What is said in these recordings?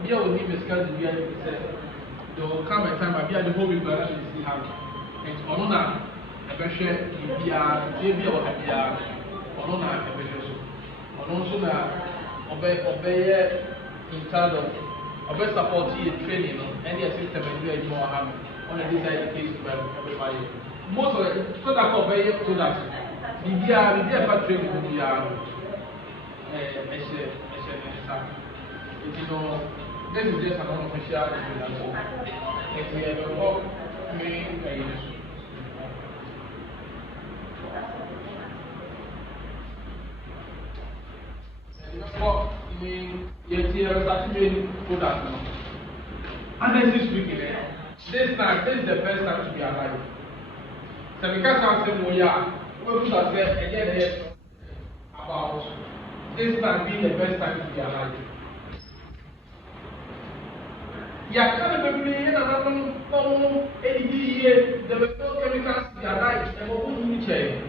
Obia will need a scale to be able to say, there will come a time, I'll be at the home in Bangladesh to see how. And Onona, a pressure, JB or Habia, Onona, a pressure. Onosuna, obey in terms of obey support training and the system and do more harm on a design case to everybody. Most of it, so that obey to that. The idea for training will be this is just an unofficial explanation. If we have a talk, honestly speaking, this is the best time to be alive. So because I'm saying we put ourselves again about this time being the best time to be alive. Yeah, kind of maybe there were no chemicals to be alive and we change.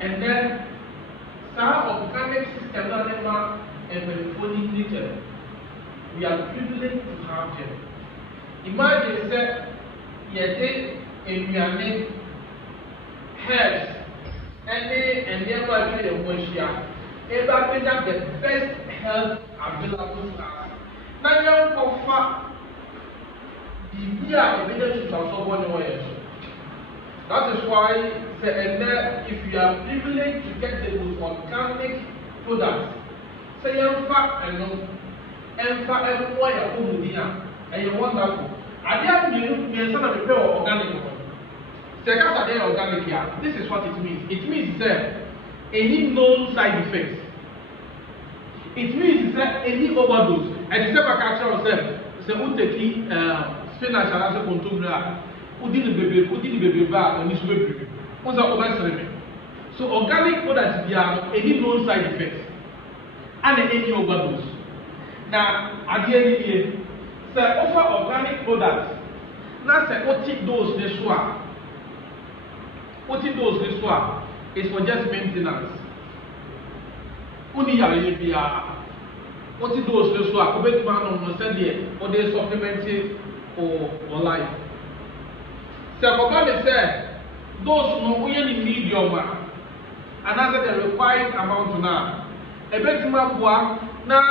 And then some organic system and phonic nature. We are privileged to have them. Imagine that you take a herbs and thereby trade a moisture. Everybody have the best health available to us. Now you offer the beer evidence to our someone way. That is why if you are privileged to get the most organic products, say and for everyone at home and you wonderful. I dare you son of a pair of organic. Organic here. This is what it means. It means that any known side effects. It means that any overdose. And the same catcher yourself. Say who take spinach and as a contumela, who didn't baby bar and this baby. What's the over? So organic products are any known side effects and any overdose. Now, at the end of the day, say offer organic products. Now say what it does this one. What it does this one is for just maintenance. Only what it does this one, go back to man on Sunday, or they supplementing or life. So Obama said, those who only need your man, another the required amount now. A better man now.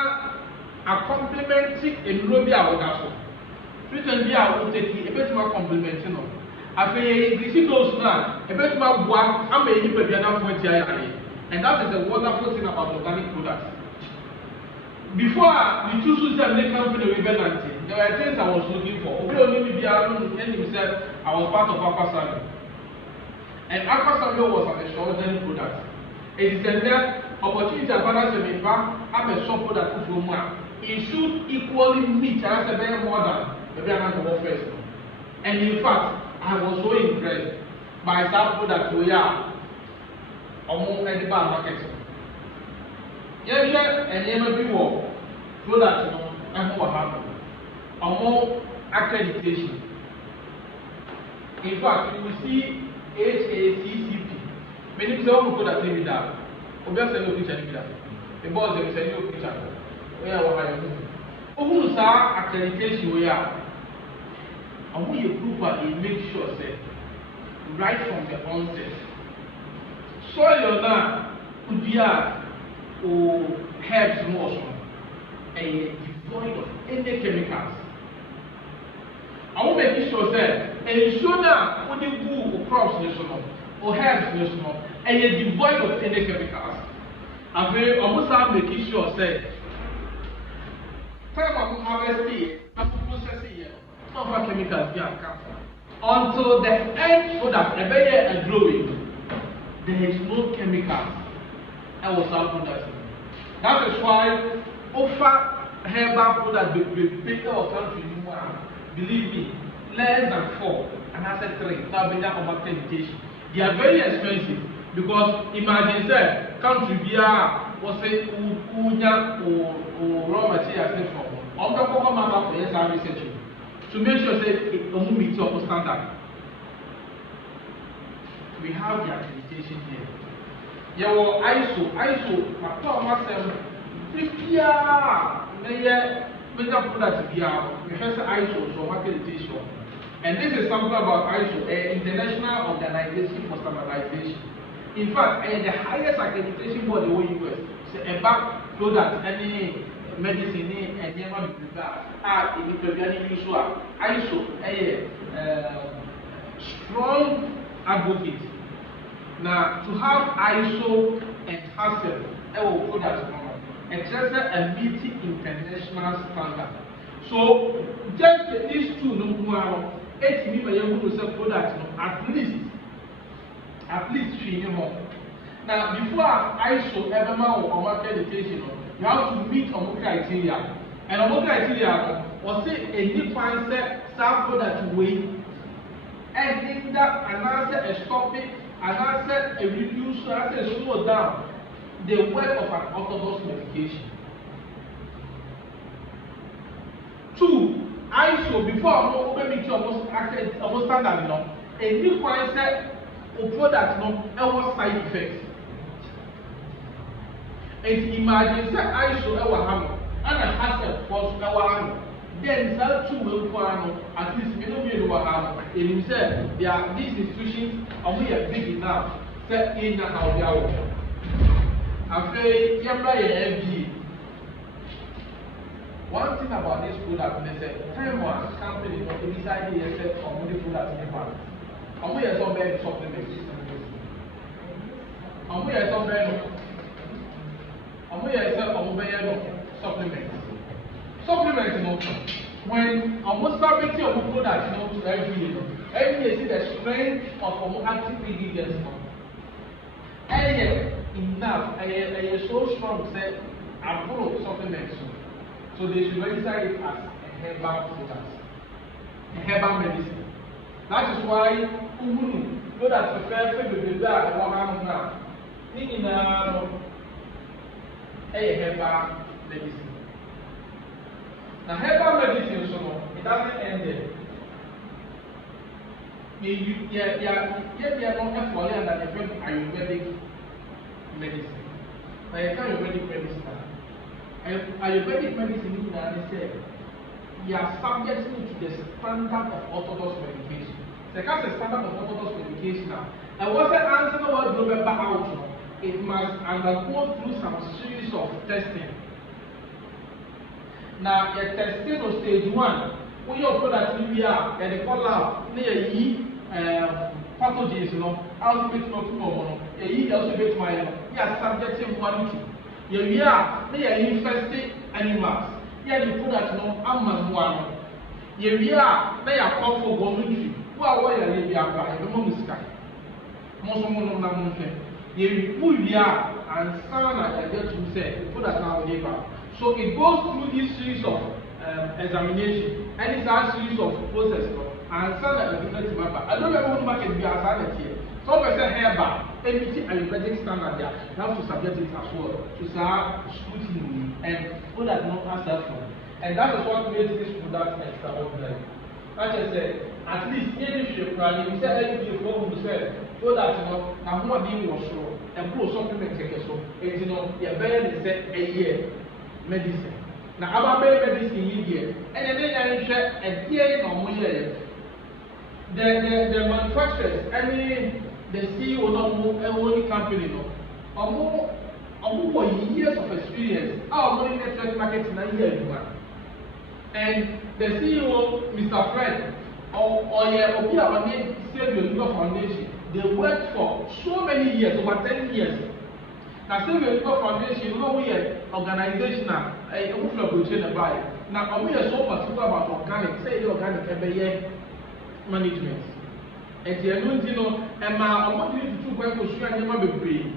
A complimenting in Robia or Gasso. Written here, I will take a bit more complimenting. I feel you see those now, a bit more work, I'm a hip and that is the wonderful thing about organic products. Before the two systems they come to the rebellion, there were things I was looking for. We only be alone and himself, I was part of Aqua Salmon. And Aqua Salmon was an extraordinary product. It is a opportunity to balance the impact, have a shop product to more. It should equally meet as a very more than the very amount of first. And in fact, I was so impressed by that product we are among any bar market. Yes, and never before product and what happened. Among accreditation. In fact, you will see HACCP. Many people who put that in that. Obviously, no picture in that. The boss them say no picture. Where are you? Who are accreditation we are? And we group and make sure say right from the onset. Soil now could be or herbs motion and devoid of any chemicals. I will make sure that and so now when you go crops national or herbs national and you devoid of any chemicals. I will almost make sure that time of harvesting, processing, some chemicals can come until the end product, the better and growing. There is no chemicals. I was out that. That is why offer herbal product the better of country believe me, less than 4 and I said 3. Now better of accreditation. They are very expensive because imagine say country beer was say unya or raw materials from. On the cover matter for yes research to make sure say it don't meet your standard. We have the accreditation here. Yeah, well, ISO, my myself, 50 major product we have, we have ISO, so accreditation. And this is something about ISO, International Organization for Standardization. In fact, the highest accreditation body in the US, it's a back product, any medicine, and never be in the ISO, strong advocate. Now, to have ISO and HACCP, will put that it's just a meeting international standard. So, just these two, no more, 8 million products, at least 3 more. Now, before ISO ever or accreditation, you have to meet on criteria. And on criteria, or say a new concept, some product way, and in that, an answer a stop it, an answer a reduce, an answer a slow down the work of an orthodox medication. 2, ISO before I know open almost standard no, a new concept of product no, our side effects. And imagine that ISO our hammer and a hazard was our hammer. Then that 2 will go at least we know we will have. And he said there are these institutions and we are big enough set in how they are. After MBA. One thing about this product, they say, time one company decided to set on the product in the market. And we are some very supplements. And we are some very supplements. Supplements, when almost stability of the product, to every year, see the strength of our active ingredients. Enough, I so strong, say, I follow supplements. So they should register it as a herbal product, a herbal medicine. That is why products prefer to be there one hour now. Meaning a herbal medicine. Now herbal medicine, so it doesn't end there. You are not following that the Ayurvedic medicine. Now you can't Ayurvedic medicine. Ayurvedic medicine in the say you are subject to the standard of orthodox medication. The standard of orthodox medication now. And what's the answer about global out? It must undergo through some series of testing. Now, your testing on stage 1, when your product we are, and they call out near pathogens, also bit more tomorrow, also bit my, you are subjecting 1 to. You are, they are infested animals. Yeah, you put that no amman one. You are, they are called for government. Who are why they be applied, the moon sky. Most of them are not. You pull ya and sana, I get to say, put that now labor. So it goes through this series of examination and it's a series of process and sana a different member. I don't know what market be assigned here. So I say herba, everything Ayurvedic standard there, you have to subject it as well to scrutiny and put that no answer from. And that is what makes this product extraordinary. As I said, at least if you plan, you say anything you say, so that now who are being was so, and who supplement take so, and you're better than say a year medicine. Now, about medicine here, and then I share a year or more year. The manufacturers, the CEO of any company, or more years of experience, our money network marketing a year. And the CEO, Mr. Fred, or our name, Save Your Foundation, they worked for so many years, over 10 years. Now, Save Your Foundation, you know, we are organizational, a movement by. Now, we are so particular about organic, say the organic every year management. And the anointing, and my opportunity to work with you and never be free.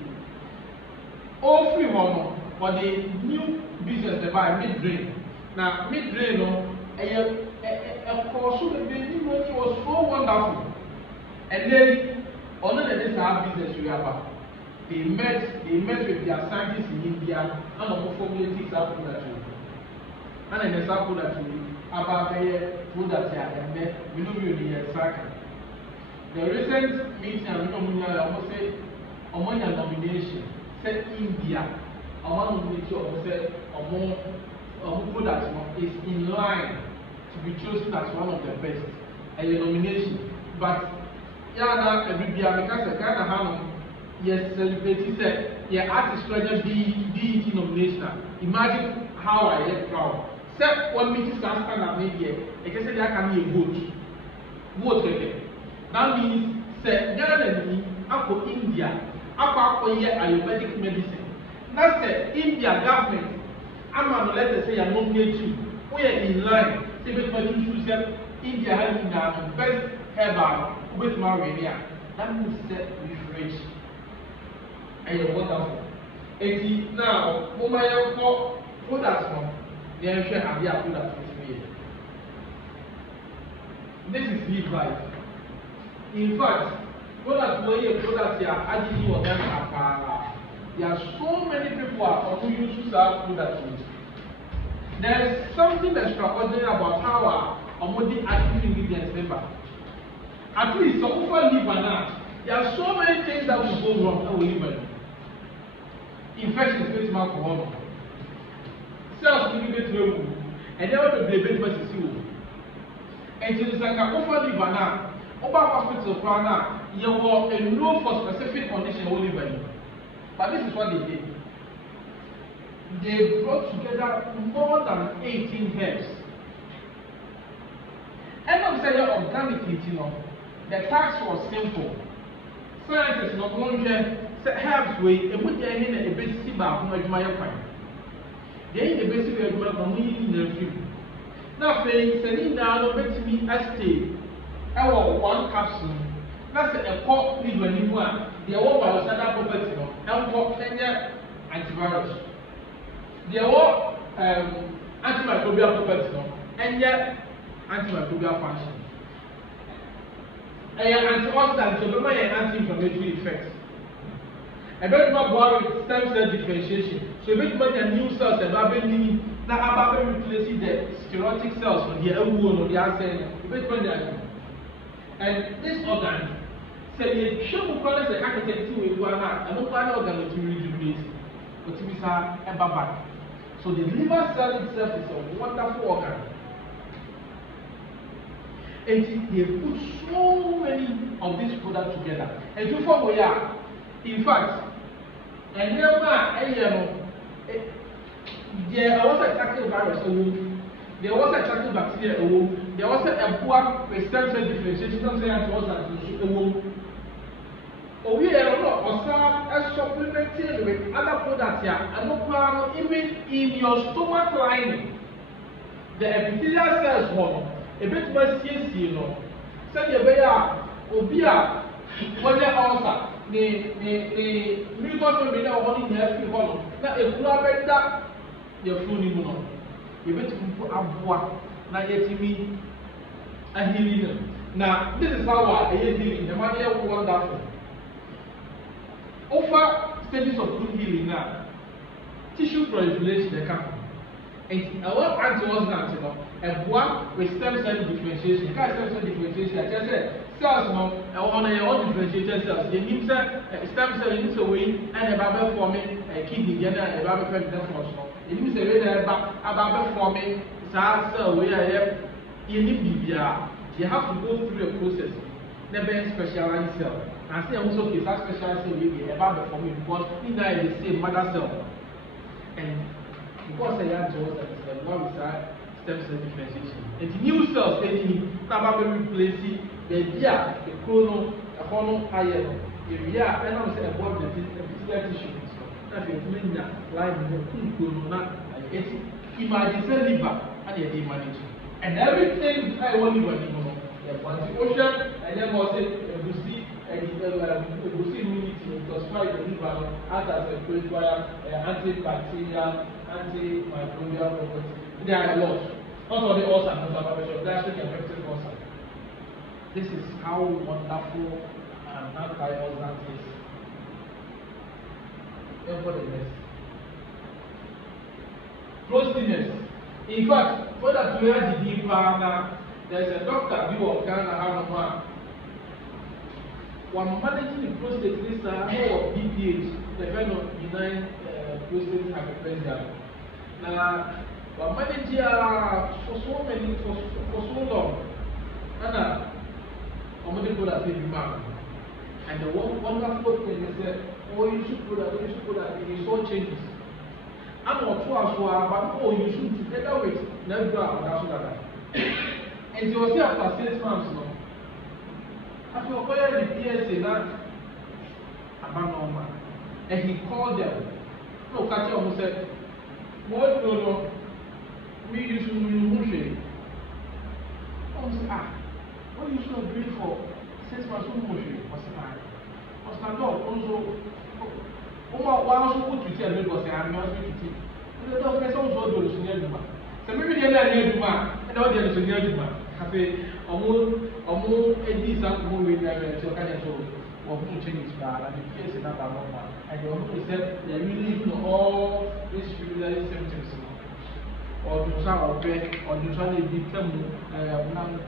All free one for the new business they buy mid-drain. Now, mid-drain, of course, the beginning was so wonderful. And then, other than this, our business we have. They met with their scientists in India and of formulating sample that you. And then the sample that you about the food that they have met, we know we will be exactly. The recent meeting, I almost say, among the nomination, said India, among the almost said, product is in line to be chosen as one of the best and your nomination. But yeah, every year because I kind of have yes celebrity said yeah artist strategy BET nomination. Imagine how I am proud. Say one meeting stand up maybe I can say that can be a vote again. That means say Ghana me ako India ako here Ayurvedic medicine. Now say India government I'm going to let us say I'm not going to we are in line. Say because you choose India having the best herbal with Maria. That means that we rich. And you're wonderful. And now, Mumaya for products from the ancient and the products with me. This is live life. In fact, products where products here, I didn't know that there are so many people who use to have products. There is something extraordinary about how the active ingredients member. At least some people live now. There are so many things that will go wrong that will live. Infection is face mark for cells will get through, and they will be able to see you. And it is like a over live now. Over hospital now, you will enroll for specific condition will live. But this is what they did. They brought together more than 18 herbs. And I'm saying organically, the task was simple. Scientists not going to herbs way and put their hand in a basic bar from my fine. They in the basic way of the now, saying now, let me stay. I want one capsule. That's a pop liver in one. The over was another property. And for Kenya antivirus. There were antimicrobial properties and yet antimicrobial function. And antioxidants, so remember your anti-inflammatory effects. A bit more with stem cell differentiation. So a bit more than new cells that are being now replacing the sclerotic cells from the L1 or the answer. A bit more than and this organ, say the show colors the architect to one and no one organ to rejuvenate, but to be a back. So the liver cell itself is a wonderful organ. And they put so many of these products together. And to form we are, in fact, and there was a tactile virus, there was a tactile bacteria, there was a poor with stem cell differentiation, don't say it was a we are also supplementing with other products here, and even in your stomach lining, the epithelial cells one, a bit more CNC, you know. Say the way Obia, when they also the mucous membrane of one in the every hollow. Now, if you are better, your food in one. You bet to put up one, now yet me a healing. Now, this is how I healing, the money of wonderful. Offer stages of good healing now. Tissue proliferation they come. And our antioxidants, you know, and one with stem cell differentiation. You can't stem cell differentiation. I just said cells, you know, on your own differentiated cells. You need stem cell in a way and a bubble forming a kidney, and a bubble forming. You need to say a bubble forming cell where you need BBR. You have to go through a process. Never specialized cell. And say also okay, that special cell will be about the forming because in there is the same mother cell. And because I had to one with stem cell differentiation. And the new cells getting probably replacing the idea, the chrono, the hormone iron, the idea, and I'm saying about the physical tissue. That's the main line in the chrono, it's imagine liver and the manage. And everything I want you to know. The ocean, and then was it and the immunity to fight the liver as a spiritual, antibacterial, antimicrobial property. There are a lot. Also the ulcer, gastric and peptic ulcer. This is how wonderful an antioxidant is. And for the next. Closeness. In fact, for that we are the deeper now, there's a doctor view of Ghana one managing the prostate this or BPH, the kind of benign prostate hyperplasia. Now, But manage for so long. And I'm going to put that in man. And the wonderful thing is that you should put that, it is all changes. I'm not too as well, but you should together with never that's what and you will see after 6 months now. After acquiring the PSA that abandoned, and he called them. No, Katia almost said, what no, we used to use what you should agree for 6 months was fine. Was not also one also put to tell me because I am not going to teach. The doctor also do the Sunyama. So maybe they are near the man, and all the Sunyama. I say, almost a decent movie that so kind of or who change bad and the case is not normal. And you also said they really all these trivial symptoms. Or to try or bed, or to try to become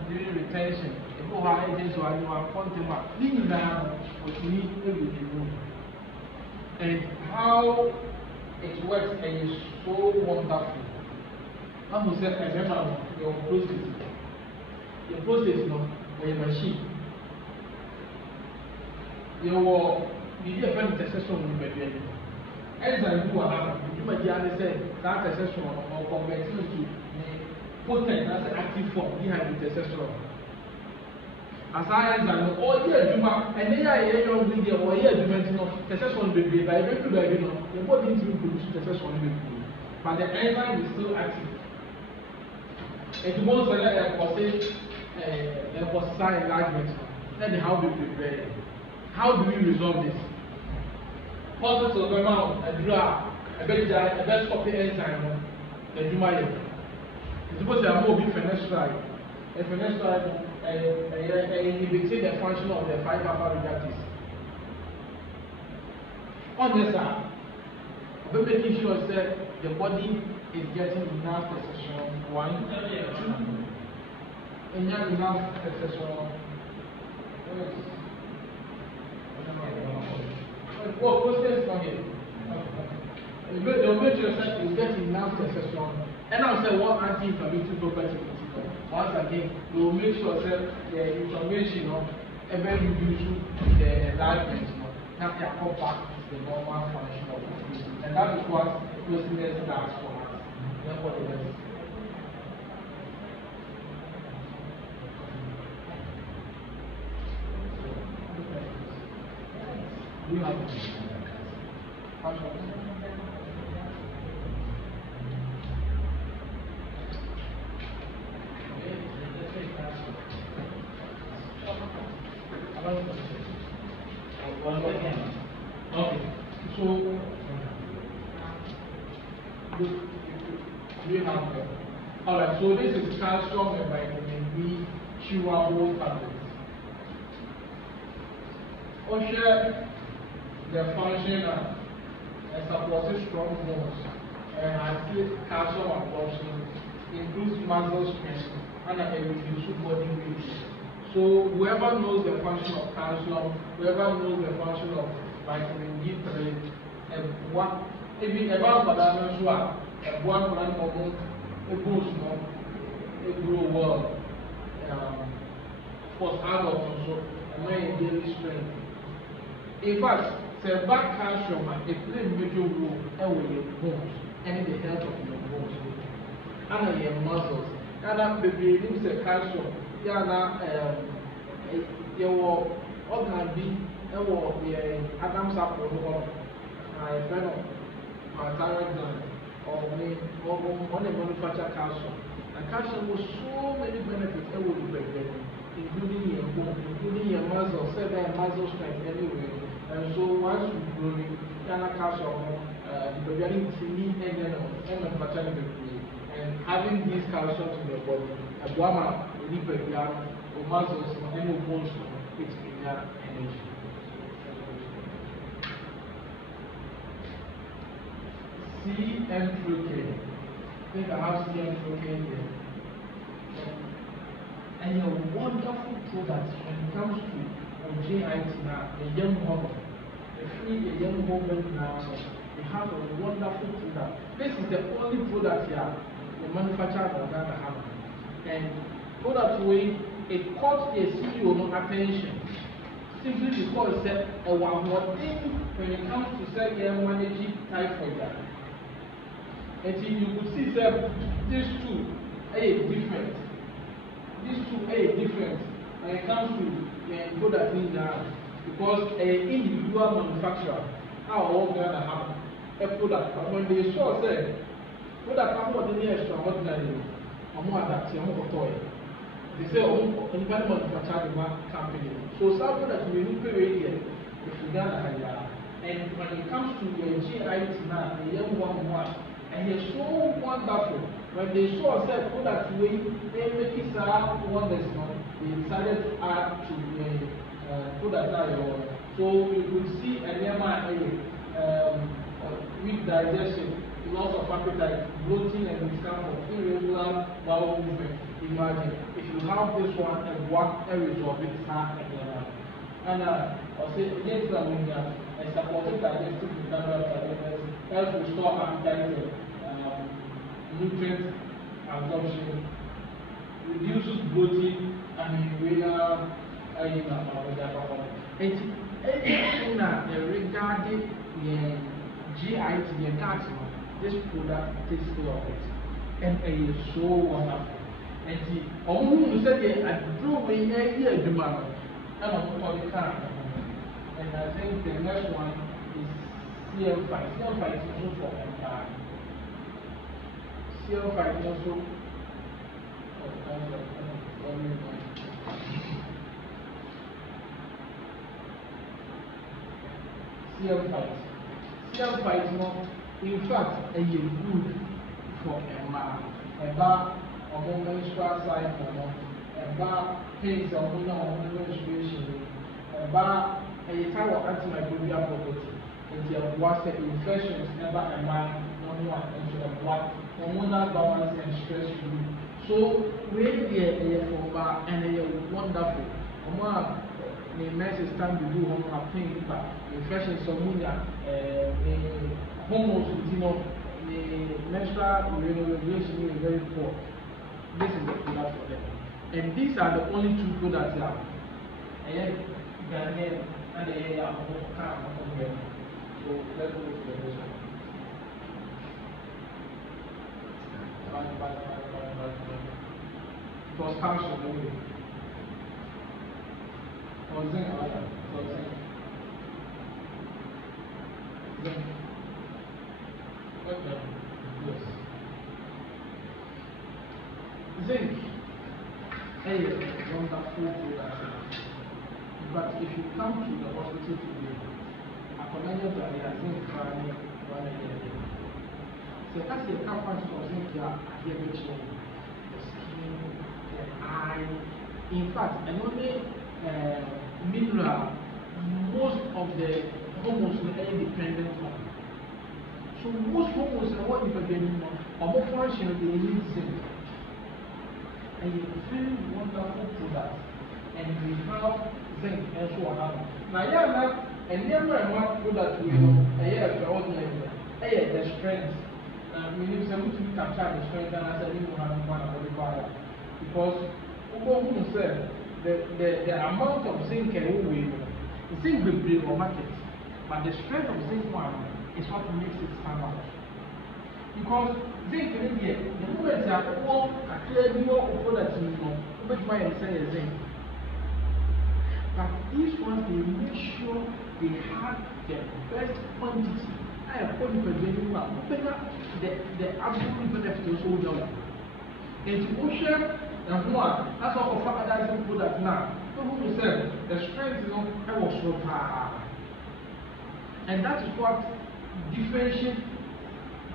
during retention. If you are agents or you are content, leaving down what you need every day. And how it works and is so wonderful. I will say, I remember your process. Your process is not a machine. Your different intercession will be ready. As I do, you might say that intercession or converting to potent as an active form behind intercession. As I know, all year, and then I hear your video or year, intercession will be by every the body to produce intercession will be, but the enzyme is still active. It won't say a enlargement. Then how do we prepare? How do we resolve this? Positive of amount, a draw, a best copy enzyme, a Jumaya. It's supposed to have more big fenestrite. A fenestrite inhibits the function of the 5-alpha reductase. On this side, we're making sure that the body is getting enough testosterone. 1, 2, and enough testosterone. Well, process from here. They'll make sure that you get enough testosterone. And I'll say what anti-inflammatory property. Once again, we will make sure that the inflammation every reduce the enlargement. Now they come back to the normal function of the body. And that is what closeness does for us. Therefore, the rest. We have okay, so we have alright, so this is calcium and vitamin B chewable tablets. The function and supports strong bones and has calcium absorption, improves muscle strength, and reduces body weight. So whoever knows the function of calcium, whoever knows the function of vitamin D3, and what even about banana sugar, and one plant hormone, it grows more, it grow well. For adults also, and my daily strength. In fact, the back calcium it plays major role in your bones and the health of your bones and your muscles. And that baby needs the calcium. Your organ B, the Adam's apple, a friend of my thyroid gland, or on a manufactured calcium. And calcium has so many benefits, including your bone, including your muscles, certain muscle strength anyway. And so once you grow it, you can calcium, the baby and having this calcium in your body, a guama, a liver, or muscles, and your bones, it's enough energy. CM3K. I think I have CM3K here. And a wonderful product when it comes to OJIT now, the young woman, the young woman now, they have a wonderful product. This is the only product here manufacturer of Ghana have. And product way it caught the CEO no attention simply because when it comes to say managing typhoid. And you could see that these two are different. These two are different when it comes to product in Ghana, because an individual manufacturer all Ghana have a product, but when they saw say product are more than extraordinary, or more adaptive, more toy. They say anybody manufacture the company. So some product we need to pay if you Ghana have. And when it comes to the GIT now, the young one. And it's so wonderful. When they saw that product way, they make it wonders. They decided to add to the product. So you could see weak digestion, loss of appetite, bloating, and discomfort, irregular bowel movement. Imagine if you have this one and what areas of it are and I'll say against the winner and supporting digestive mechanical helps restore appetite, nutrient absorption, reduces bloating and renal performance. Anything that regarding the GIT, the cat, this product takes care of it, and it is so wonderful. And see, who said I drew away a year demand, and I'm car. And I think the next one is CL5. CL5 is also for empire. CL5 is also CL5. CL5 is not, in fact, a good for a man. About menstrual cycle, about pains of menstruation, about a type of antimicrobial property, and there was infections never a man, into the blood, hormonal balance and stress relief. So, really, and they are wonderful. The message time to do hormonal pain, but infections of hormones, the menstrual regulation is very poor. This is the product for them. And these are the only two products that Ghanaian and the So let's go to the next one. It was calcium anyway. Or zinc, zinc. Okay. Yes. Zinc is a wonderful product. But if you come to the hospital today, I commend you that they are zinc crying 1 year. So that's the capacity of zinc here at the skin, the eye. In fact, and only mineral, most of the hormones are dependent on. So most hormones are what dependent on, or more function they need zinc. And it's a very wonderful product. And we have zinc and so on. Now, and never one product we know, the strength. We need some to capture the strength, and I said, you know, one because who said the amount of zinc and zinc will be on market, but the strength of zinc one is what makes it stand out. Because zinc in here, the moment that a clear product you know, which might say zinc. But these ones they make sure they have the best quantity. I have put the absolute benefit also down. And to ocean and more, that's what offer other zinc product now. So who said the strength you know I was so far. And that is what differentiates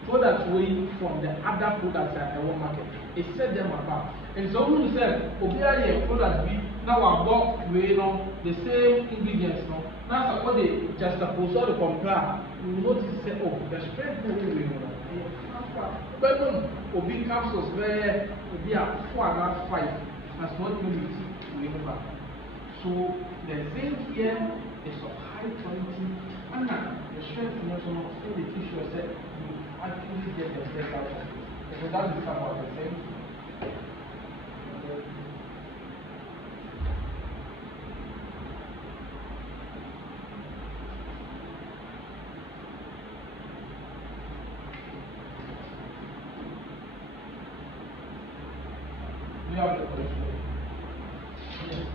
products way from the other products at the market. It set them apart. And so who said, Obia products be now I bought the same ingredients no. Now suppose they just suppose to compare, you notice say, oh, the strength we but no, Obi capsules where Obi are 4 and 5 as what unity we remember. So the zinc here is of high quality and the strength also the tissue said you actually get the best out of it. So that is about the same. You have the question. Yes.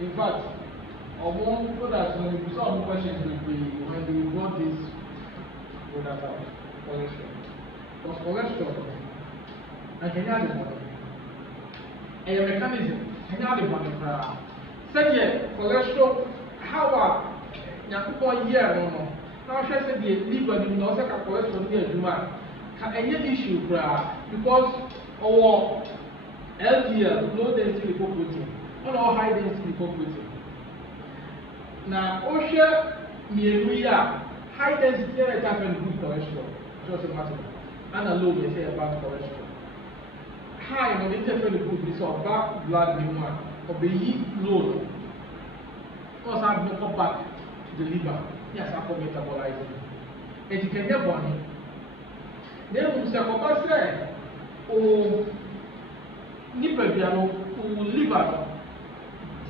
In fact, among people that when we saw some questions when we brought this product out, cholesterol. Because cholesterol, and can you have the body? And your mechanism, can you have the body? Second, cholesterol, how are you here? No. Now, I said the liver, you know, cholesterol here, any issue because our LDL, low density lipoprotein, on our high density lipoprotein. Now, high density is having good cholesterol, just a matter. And a low, they say about cholesterol. High, no, they say very good, this or bad blood pneumonia, or be low. Also, have no come back to the liver. Yes, I can metabolize it. And you can get money. Then we say, oh, liver.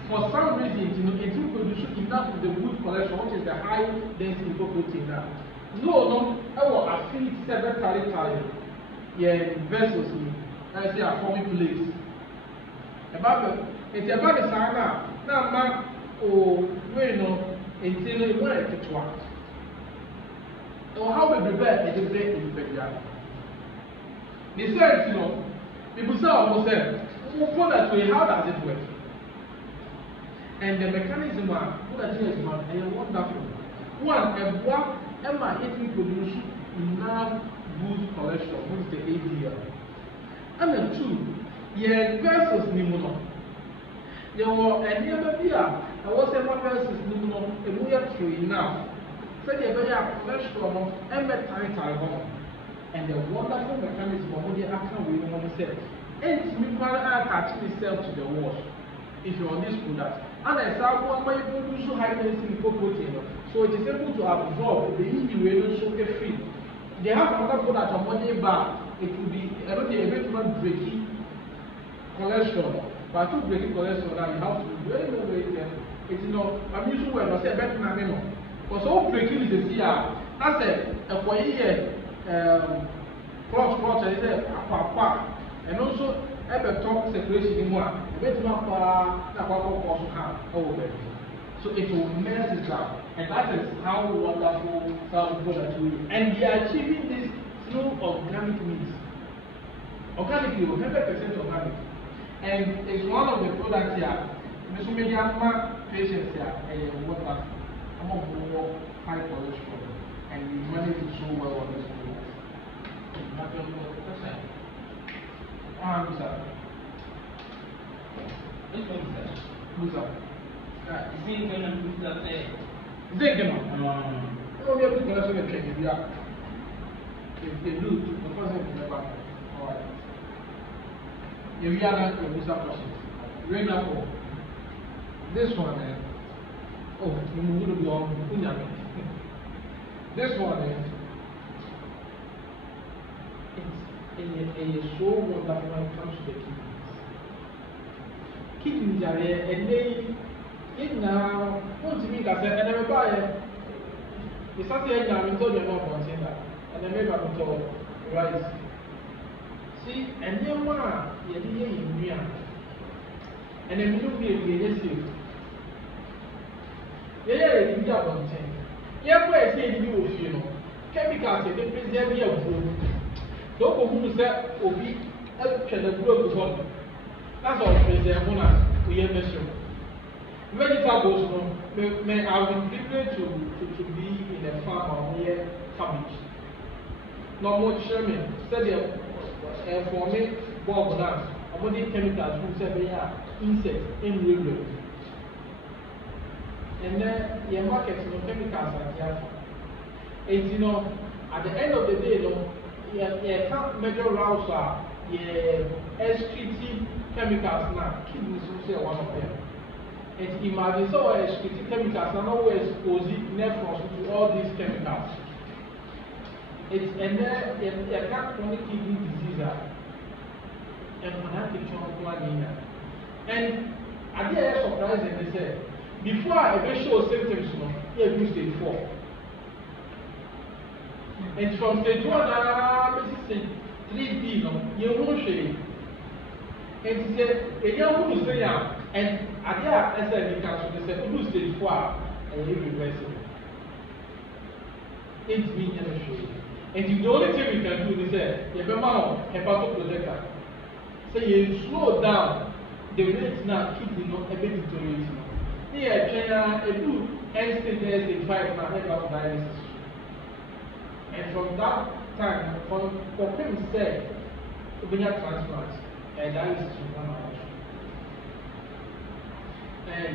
For some reason, you know, it will produce enough of the good cholesterol, which is the high density lipoprotein now. No, I will affect several calories. Yeah, vessels, I say, are forming plates. It's about the sana. Now, man, oh, you know. Until you want it to work. Or how we prepare it is very important. They said, you know, people say almost said, how does it work? And the mechanism is wonderful. One, it will produce enough good cholesterol, which is the ADL. And then two, versus pneumonia. There were any other beer. I was a versus pneumonia, and we are true enough. So they have cholesterol and methyl. And the wonderful mechanism of the action we want to say. And we can attach itself to the wall if you're on this product. And I saw one way you produce high density lipoprotein. So it is able to absorb the individual sugar free. They have another product on one bar. It will be a bit more breaky cholesterol. But to break cholesterol now, you have to be very, very careful. It's I'm using word, I say better than me. Because all breaking is a CR. I said, cross, I said, and also, ever talk separation in one. A bit more also have over there. So it will mess it up. And that is how wonderful some products will be. And they are achieving this through organic means. Organically, 100% organic. And it's one of the products here. Mr. Media patients here, water, high cholesterol, and we manage it so well on this product. Sir. Which one is that? Who's that? Zinc and who's that there? Zinc, no. Oh, we have to cholesterol and training. Yeah. If they do, the person will never. All right. If you are not going to do some questions, bring up for this one. Oh, you will be on Punyami. This one, it's so wonderful when it comes to the kidneys. Kidneys are there, and they now want to mean that, and I remember it's something I'm told you about that, and I remember I'm told rice. See, and then one, you didn't in me, and then you be a safe. Yeah, you got one thing. Yeah, where I say you know, chemicals, they preserve your food. Don't go who said, Obi, can the group is on. That's all preserve one, we have measured. Vegetables, may I will be privileged to be in a farm or near cabbage. No more sherman, said for me, Bob now, about the chemicals who said they are insects in real. And then your market, chemicals are there. And you know, at the end of the day, you can't measure routes SQT chemicals now. Kidneys will say one of them. And imagine so excreting chemicals and now we're exposing nephrons to all these chemicals. It's and then a chronic kidney disease and and I did surprised and they said before I ever show symptoms, you know, stage 4. And from stage 1 stage 3B, you know, you won't share. And he said, a young woman say, and I did SIV cancer, they said, who stage 4 and you reverse it. 8 million share. And the only thing we can do is say, you remember, hepatoprotector. So you slow down the rate now, kidney not a bit deteriorating. Here, China, a do end stage 5 now, have dialysis. And from that time, for him said, to bring a transplant, and dialysis is 1 hour. And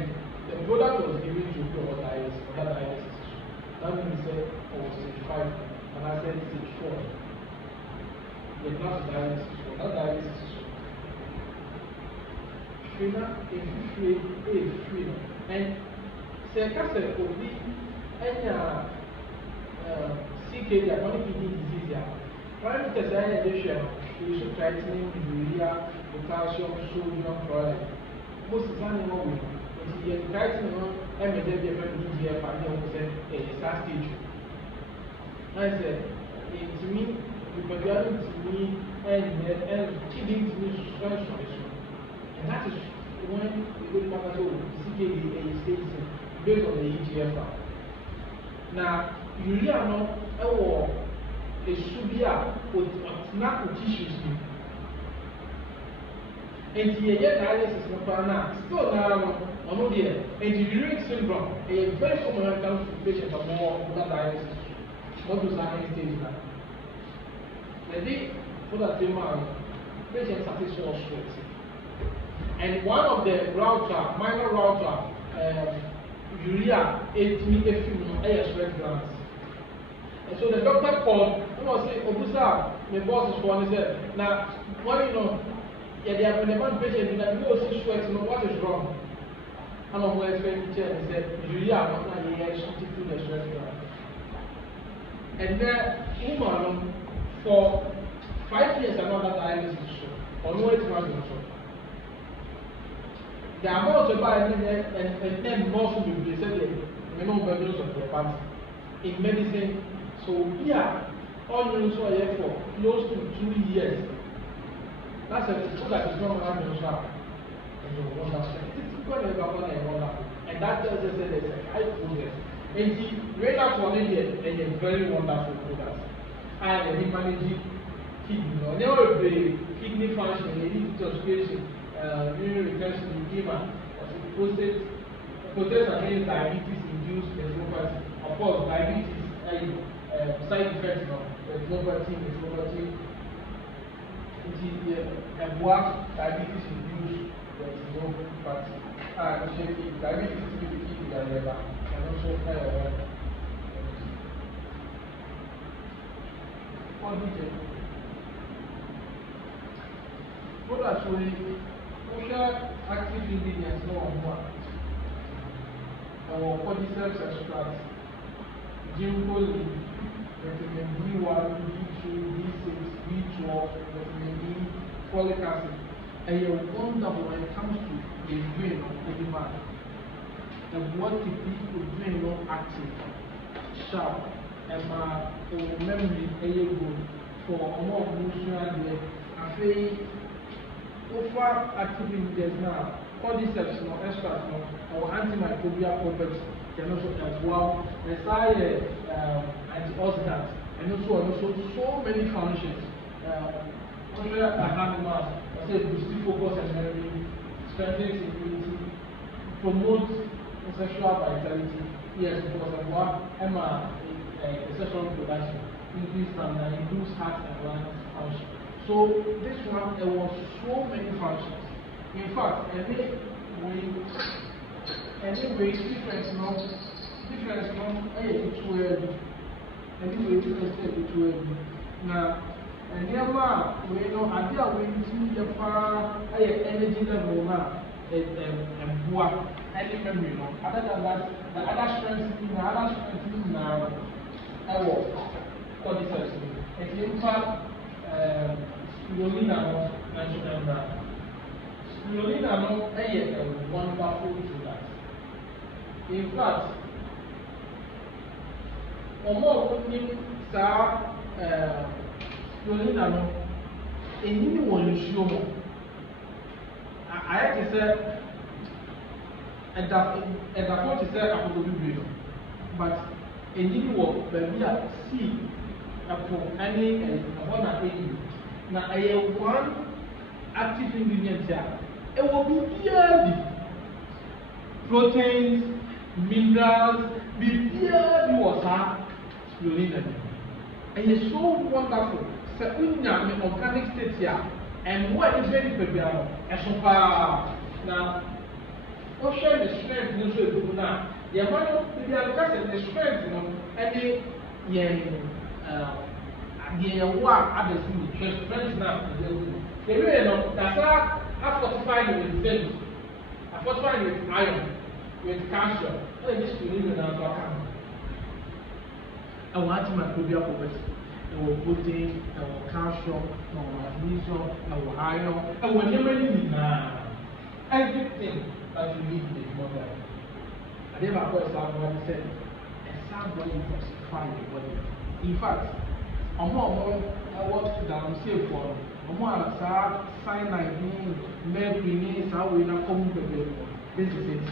the product was given to go on dialysis, for that dialysis. That means he said, oh, stage 5, and I said stage 4. The class dialysis, for that dialysis. Free, and Second will be any CKD, chronic kidney disease. Primary tertiary addition, we should tightening urea, potassium, sodium, chloride. Most of the time, we are tightening MSF, EGF, and a start stage. I said, to me, because to me, and kidney disease. And that is when we go back to CKD states based on the EGFR. Now, urea no a subia with not tissues. And the dialysis now still now on the uric syndrome, a very common comes to patients of more dialysis. What does that stage now? The day for that patients are so sweat. And one of the minor router, urea, 8 meter film, sweat glands. And so the doctor called, he was saying, Obusa, my boss is one, he said, now, what you know, they have been a man patient, and you know, sweat, you know, what is wrong? And I'm going to explain to him, he said, urea, not like he has something to the sweat glands. And then, woman, for 5 years, another dialysis, or no, it's not so. The amount of buy and then also will be said the minimum values of the party in medicine. So here, all you also are for close to 2 years. That's a so that is not around the shop. And you wonderful. It's quite a wonderful. And that tells us that there's a high progress. And the right after 1 year, and a very wonderful product. And he managing kidney. Never the kidney function, they need transcription. Urinary retention in human, prostate against diabetes induced retinopathy. Of course, diabetes side effects of retinopathy, diabetes induced retinopathy. Diabetes is the key to the liver and also thyroid. What actually active ingredients no one. Our cordyceps extract, ginkgo, vitamin B1, B2, B6, B12, vitamin E, folic acid. And you're wonderful when it comes to the brain of the man. And what the people brain not active, sharp, and memory good for a more emotional. I feel over active ingredients now, cordyceps extract or antimicrobial properties can also as well. There's antioxidants and also so many functions. Animals, I said boosting focus and memory, strengthening immunity, promote sexual vitality. Yes, because of what sexual reproduction, increase stamina, improves heart and lung function. So this one, there was so many functions. In fact, any way difference now, and therefore, we know idea we see the far energy level now and what any memory no other than that the other strengths now cordyceps it impact spirulina no national brand spirulina no a wonderful product in fact more opening saa spirulina no enyini wɔ nsuo mu ayɛ te sɛ ɛdafo te sɛ akoto bibire no but enyini wɔ baabi a sea ɛpo ɛne ɛhɔ na eyi na ɛyɛ one active ingredient a ɛwɔ biribiara bi proteins minerals biribiara bi wɔ saa spirulina no ɛyɛ so wonderful sɛ wonya ne organic state a ɛmmoa a ɛbɛn nipa biara no ɛso paa na wohwɛ ne strength no nso egugu no a yɛma no ebi aloka sɛ ne strength no ɛne yɛn deɛ yɛwɔ a adasi ne strength no a ɛde agu ewie no yasa afortify no with zinc afortify no with iron with calcium ɛna ne spirulina no nso aka ho ɛwɔ antimicrobial property ɛwɔ protein ɛwɔ calcium ɛwɔ magnesium ɛwɔ iron ɛwɔ nneɛma no nyinaa everything that you need in the human body adeɛ baako a ɛsan bɔ ne sɛ ɛsan bɔ detoxify the body in fact ɔmo ɛwɔ galamseyfoɔ no ɔmo a saa cyanide ne mercury ne saa wei na kɔm bebree no this is it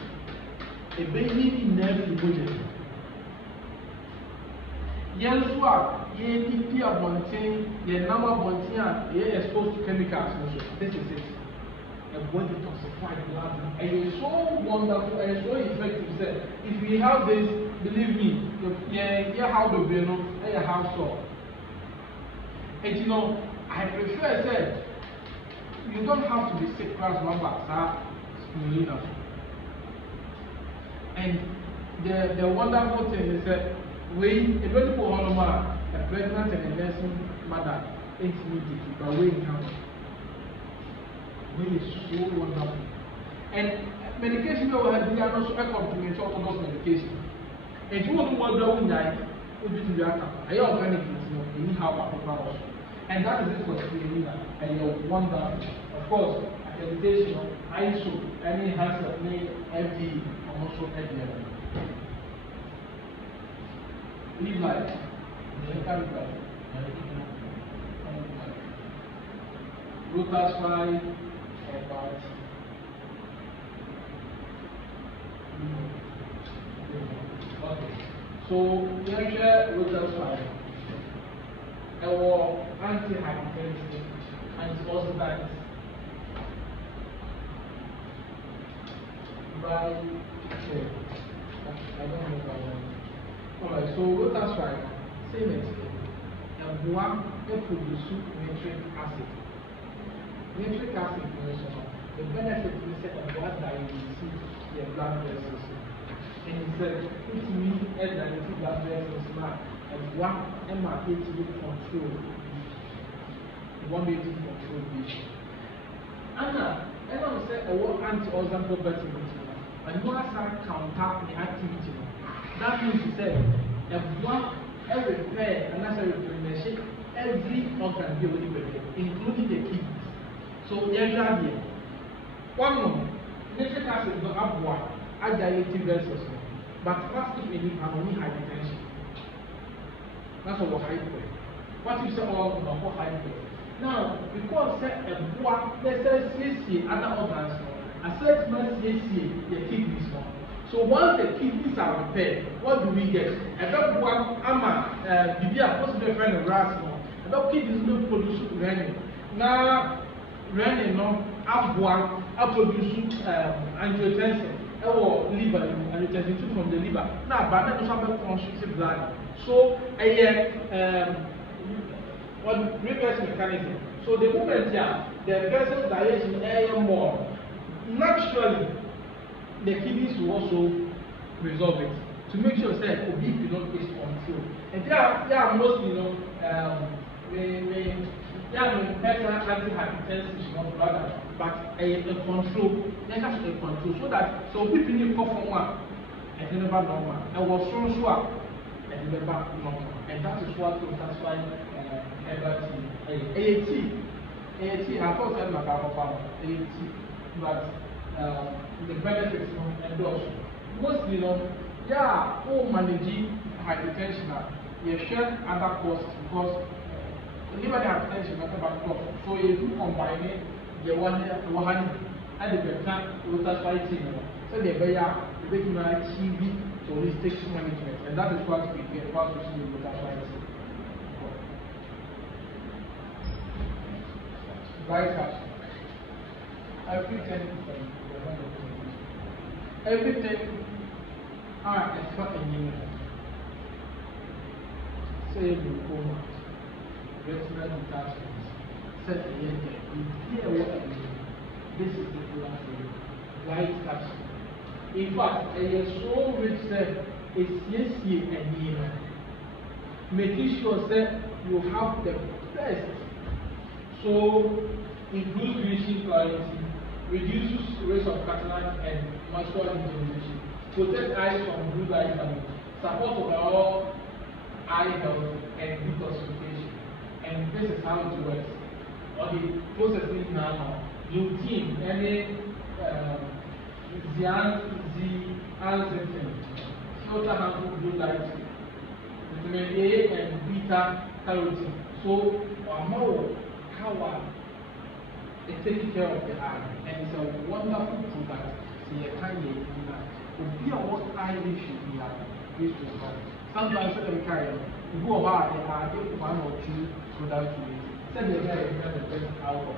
ebeyi ne nyinaa fi mogya yɛn nso a yɛdi abɔnten yɛn nam abɔnten a yɛ exposed to chemicals nso this is it a body detoxified blood and it is so wonderful and so effective sɛ if we have this believe me yɛ how the brain no ɛyɛ how so and you know I prefer sɛ you don't have to be sick class number saa spirulina and the wonderful thing is that we ebedi ko hɔ nom a pregnant and a nursing mother ain't needed but we now we is so wonderful and medication wey we have been also complement orthodox medication and you want to wonder who die obi to be aka ɛyɛ organic no anyhow akɔkɔ also and that is it for spirulina and you wonder of course accreditation ISO any HACCP ne FDA also FDA. Live life. Lotus fry about okay. So here's lotus fry. Our anti-hypertensive, antioxidants. By I don't know about that. Alright, so lotus fry, same as and one produce nitric acid. Nitric acid is the benefit is that blood dilutes the blood vessels. And instead, it means that the blood vessels now and one MRT control. One way to control this. And I'm saying I want antioxidant property, and you want to counter the activity. That means to say, every repair and that's a rejuvenation, every organ be able to including the kidneys. So usually, one more, nitric acid is not one, dilated vessels, but fasting in it and only hypertension. That's what high pressure. What you say all about high pressure. Now, because let's say other organs, a certain the kidneys one. So once the kidneys are repaired, what do we get? About one maybe a possible friend of grass more. About kidneys no produce renin. Now renin no produce angiotensin or liver angiotensin from the liver. Now but that also have constricted blood. So what reverse mechanism. So the moment the vessels dilation more naturally. The kidneys will also resolve it to make sure that obese do not taste until. And there are mostly Yeah, I mean, personal antihypertension is not rather, but a control, there has a control so that so people need to perform one and then never normal. And was so and never normal. And that is what will satisfy herbal tea. AAT, I thought I was about AAT, but the benefits and those mostly, yeah, managing hypertension, you share other costs because liver hypertension not about cost. So if you combine it, the one and the better will satisfy team. So the better the big achieve holistic management, and that is what we get about to see with satisfy team. Right action. Everything except a new say glaucoma, retinal detachment, set a young hear what I mean. This is the plan for you. Right action. In fact, a so rich said is yes, and year. Making sure that you have the best. So, improves vision clarity, reduces risk of cataract and macular degeneration, protects eyes from blue light damage, supports overall eye health and detoxification. And this is how it works. Okay, processing now, lutein, any zeaxanthin, filter harmful blue light, vitamin A and beta carotene. So, more power. It takes care of the eye, and it's a wonderful product. So you can't get it now. Be what eye issue we have. Sometimes we carry on. You go about the eye, get one or two products to it. Send the hair and get the best out of it.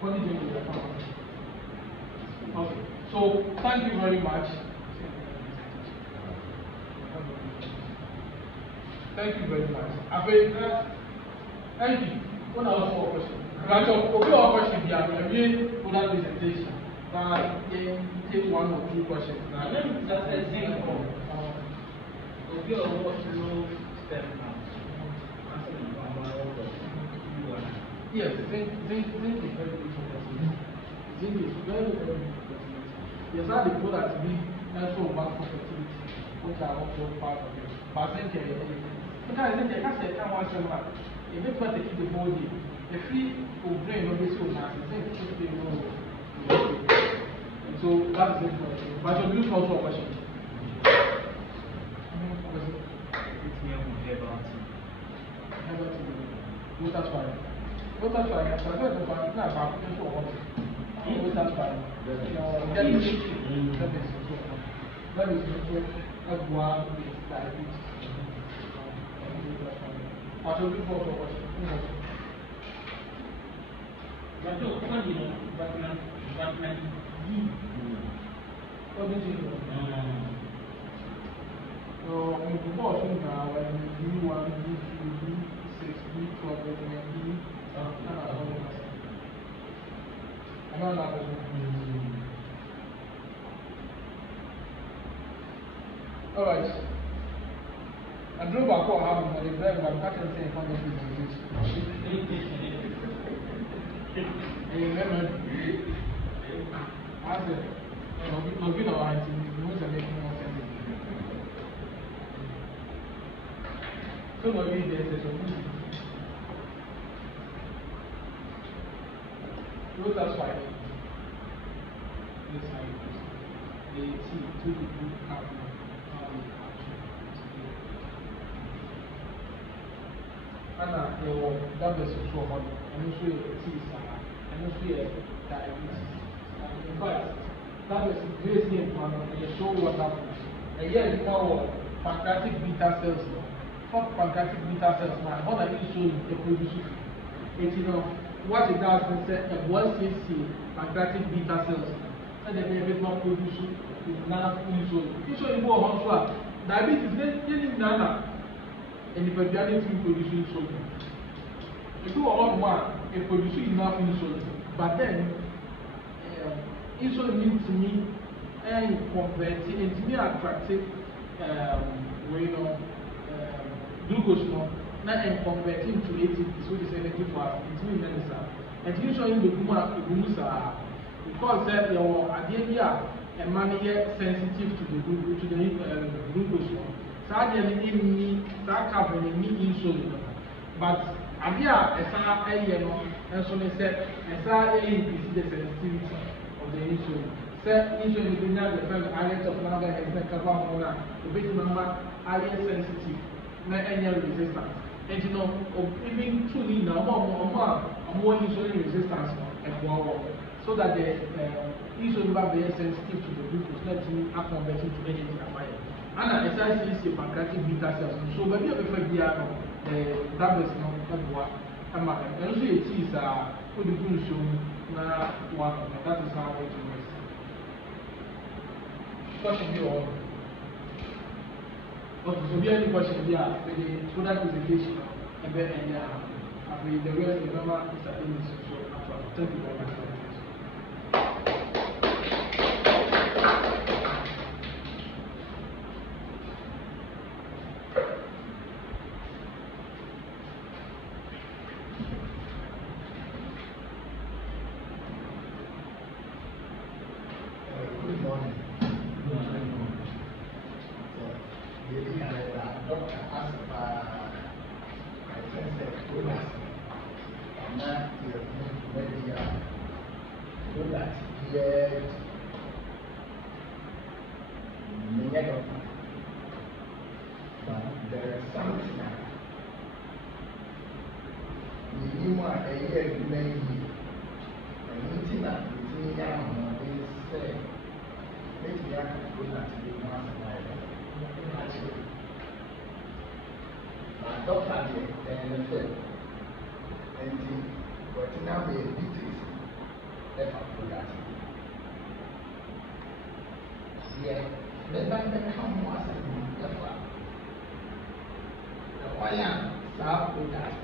What did you do with the family? Okay. So thank you very much. Thank you very much. Thank you. What else for question? Right, okay, our question here. We will have presentation. Now, take one or two questions. Now, let me just say simple. Okay, I want to know step now. Yes, zinc is very important. Zinc is very, very important. Yes, that the product we also work for fertility, which are also part of it. But zinc is because I think they can't watch them back. If they try to keep the body, the free will brain will be so massive. They keep the body. So that's it. But your blue also a question. It's here on herbal tea. Herbal tea. Water's fine. Water's fine. I'm sorry, but I'm not about to show what. Water's fine. That is diabetes. But you'll be for what? But no, come on, but What did you do? So, in proportion now, when B1, B2, B6, B12, and B, I'm not allowed to. All right. I drove back home having the drive, but I can't say if I'm and you remember, I said, no, you know, I think you want to make more sense. So, no, you did this. That's why. This is how it is. The T to the group carbon. Anna, your double social body, and also your teeth, and also your diabetes. In fact, that was great name for you so wonderful. A year before pancreatic beta cells, top pancreatic beta cells, now, what are you showing the produce? It's what it does is that a 1cc pancreatic beta cells, and then they will not produce enough insulin. Insulin go on to diabetes, then nana. And if a diabetes producing insulin, if you are one, it produces enough insulin, but then insulin needs to me and convert it into me attractive glucose no na and convert into ATP, which is energy for us. It means medicine. And you show in the Gumusa because your idea and money sensitive to the glucose. So I didn't need that covering me insulin. But idea as I and so they said, as I increase the sensitivity of the insulin. Say insulin is not the friend island of Langa has the cover on the big number, island sensitive, not any resistance. And you know, even truly now, more insulin resistance and more, so that the insulin will be sensitive to the glucose, not to convert into energy and fire. And as I see, pancreatic beta cells, so maybe a bit piano, that is not and also it is put the good show now one, that is how it is. Question you all. Okay, so we have any question here for the product presentation and then after the rest of the number is at the so thank you very much for this. Good morning. Dr. Aspa, I think that products are not your media products yet. But there is something we need a year maybe. And meeting up with me and say, let's get a product to be master. Doctor and the and but now the details that are product. Yeah, the bank come once and the far. The wire sub product.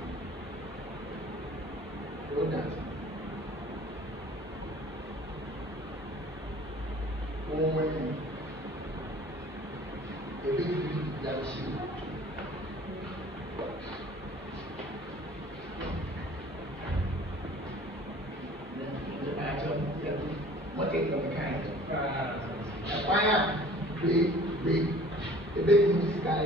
Woman, a big that she. What is the kind of fire? Big, a big sky.